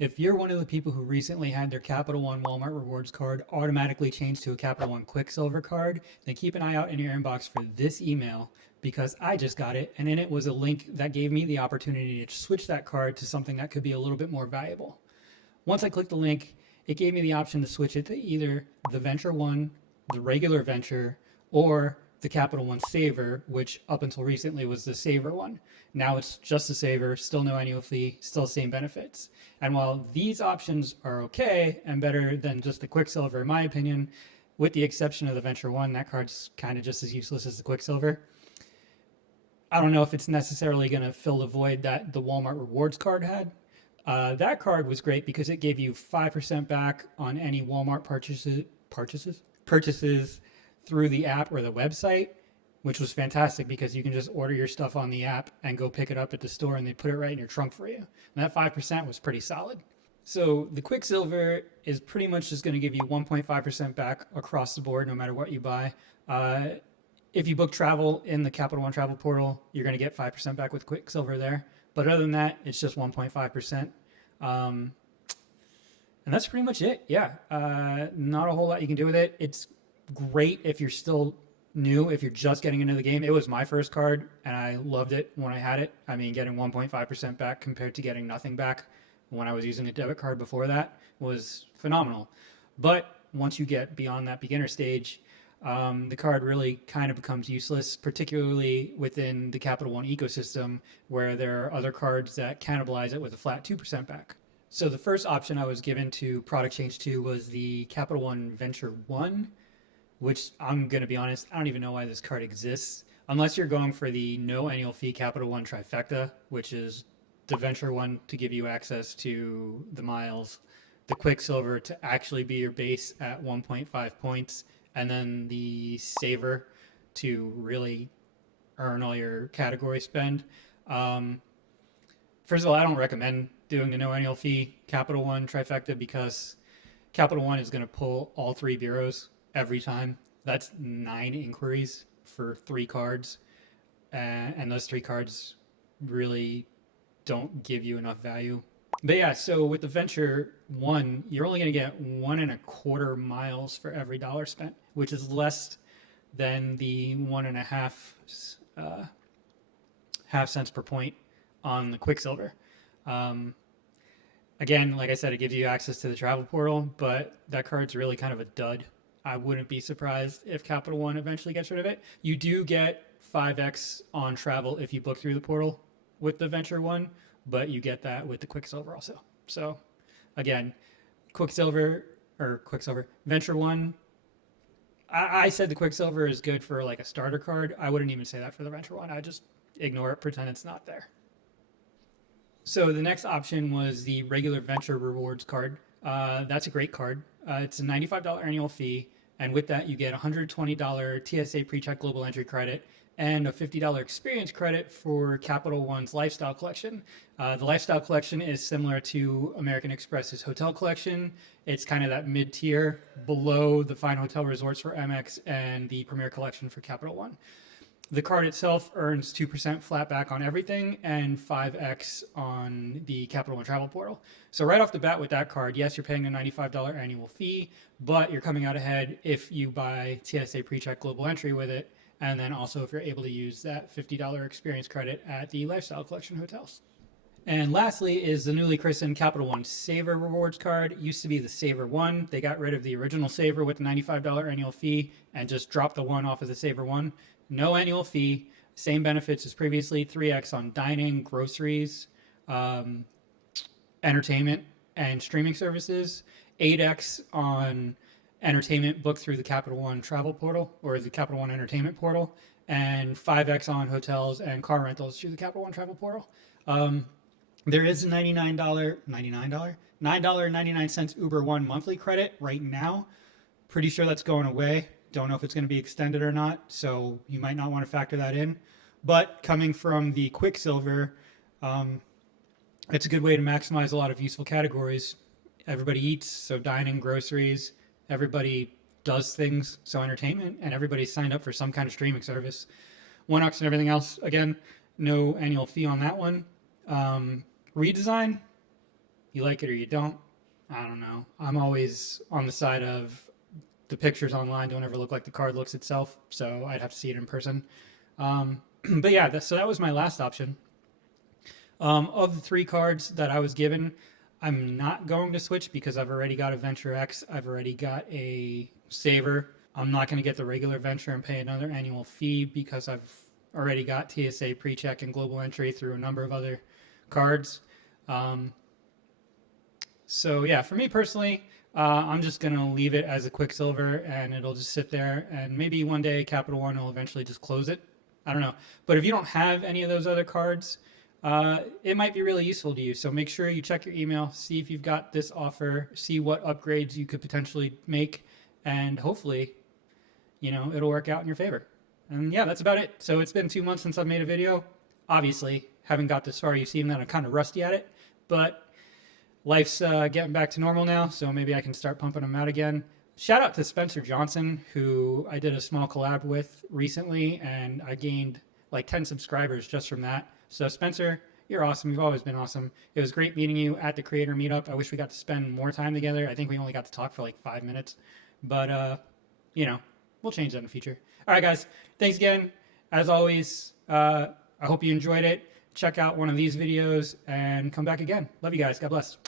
If you're one of the people who recently had their Capital One Walmart Rewards card automatically changed to a Capital One Quicksilver card, then keep an eye out in your inbox for this email because I just got it and in it was a link that gave me the opportunity to switch that card to something that could be a little bit more valuable. Once I clicked the link, it gave me the option to switch it to either the Venture One, the regular Venture, or the Capital One Savor, which up until recently was the Savor one. Now it's just the Savor, still no annual fee, still same benefits. And while these options are okay and better than just the Quicksilver, in my opinion, with the exception of the Venture One, that card's kind of just as useless as the Quicksilver. I don't know if it's necessarily going to fill the void that the Walmart Rewards card had. That card was great because it gave you 5% back on any Walmart purchases through the app or the website, which was fantastic because you can just order your stuff on the app and go pick it up at the store and they put it right in your trunk for you. And that 5% was pretty solid. So the Quicksilver is pretty much just going to give you 1.5% back across the board no matter what you buy. Uh, if you book travel in the Capital One travel portal, you're going to get 5% back with Quicksilver there. But other than that, it's just 1.5%. Um, and that's pretty much it. Yeah. Not a whole lot you can do with it. It's great if you're still new, if you're just getting into the game. It was my first card and I loved it when I had it. I mean, getting 1.5% back compared to getting nothing back when I was using a debit card before that was phenomenal. But once you get beyond that beginner stage, the card really kind of becomes useless, particularly within the Capital One ecosystem, where there are other cards that cannibalize it with a flat 2% back. So the first option I was given to product change to was the Capital One Venture One, which I'm going to be honest, I don't even know why this card exists. Unless you're going for the no annual fee Capital One trifecta, which is the Venture One to give you access to the miles, the Quicksilver to actually be your base at 1.5 points, and then the Savor to really earn all your category spend. Um, First of all, I don't recommend doing the no annual fee Capital One trifecta because Capital One is going to pull all three bureaus every time. That's 9 inquiries for 3 cards, and those 3 cards really don't give you enough value. But yeah, so with the Venture One, you're only going to get 1.25 miles for every dollar spent, which is less than the 1.5 half cents per point on the Quicksilver. Um, Again, like I said, it gives you access to the travel portal, but that card's really kind of a dud. I wouldn't be surprised if Capital One eventually gets rid of it. You do get 5x on travel if you book through the portal with the Venture One, but you get that with the Quicksilver also. So again, Quicksilver, Venture One. I said the Quicksilver is good for like a starter card. I wouldn't even say that for the Venture One. I just ignore it, pretend it's not there. So the next option was the regular Venture Rewards card. That's a great card. It's a $95 annual fee, and with that you get $120 TSA pre-check global entry credit and a $50 experience credit for Capital One's Lifestyle Collection. The Lifestyle Collection is similar to American Express's Hotel Collection. It's kind of that mid-tier below the Fine Hotel Resorts for Amex and the Premier Collection for Capital One. The card itself earns 2% flat back on everything and 5x on the Capital One travel portal. So right off the bat with that card, yes, you're paying a $95 annual fee, but you're coming out ahead if you buy TSA PreCheck Global Entry with it, and then also if you're able to use that $50 experience credit at the Lifestyle Collection hotels. And lastly is the newly christened Capital One Savor rewards card. It used to be the Savor One. They got rid of the original Savor with the $95 annual fee and just dropped the one off of the Savor One. No annual fee, same benefits as previously, 3x on dining, groceries, um, entertainment, and streaming services, 8x on entertainment booked through the Capital One travel portal or the Capital One entertainment portal, and 5x on hotels and car rentals through the Capital One travel portal. Um, there is a $9.99 Uber One monthly credit right now. Pretty sure that's going away. Don't know if it's going to be extended or not, so you might not want to factor that in. But coming from the Quicksilver, um, it's a good way to maximize a lot of useful categories. Everybody eats, so dining, groceries. Everybody does things, so entertainment, and everybody's signed up for some kind of streaming service. OneUx and everything else, again, no annual fee on that one. Redesign, You like it or you don't. I don't know. I'm always on the side of the pictures online don't ever look like the card looks itself, so I'd have to see it in person. But yeah, so that was my last option. Of the three cards that I was given, I'm not going to switch because I've already got a Venture X. I've already got a Savor. I'm not going to get the regular Venture and pay another annual fee because I've already got TSA pre-check and global entry through a number of other cards. So yeah, for me personally, I'm just gonna leave it as a Quicksilver, and it'll just sit there. And maybe one day Capital One will eventually just close it. I don't know. But if you don't have any of those other cards, it might be really useful to you. So make sure you check your email, see if you've got this offer, see what upgrades you could potentially make, and hopefully, it'll work out in your favor. And yeah, that's about it. So it's been 2 months since I've made a video. Obviously, haven't got this far. You've seen that I'm kind of rusty at it, but life's getting back to normal now, so maybe I can start pumping them out again. Shout out to Spencer Johnson, who I did a small collab with recently, and I gained like 10 subscribers just from that. So Spencer, you're awesome. You've always been awesome. It was great meeting you at the creator meetup. I wish we got to spend more time together. I think we only got to talk for like 5 minutes, but we'll change that in the future. All right, guys. Thanks again. As always, I hope you enjoyed it. Check out one of these videos and come back again. Love you guys. God bless.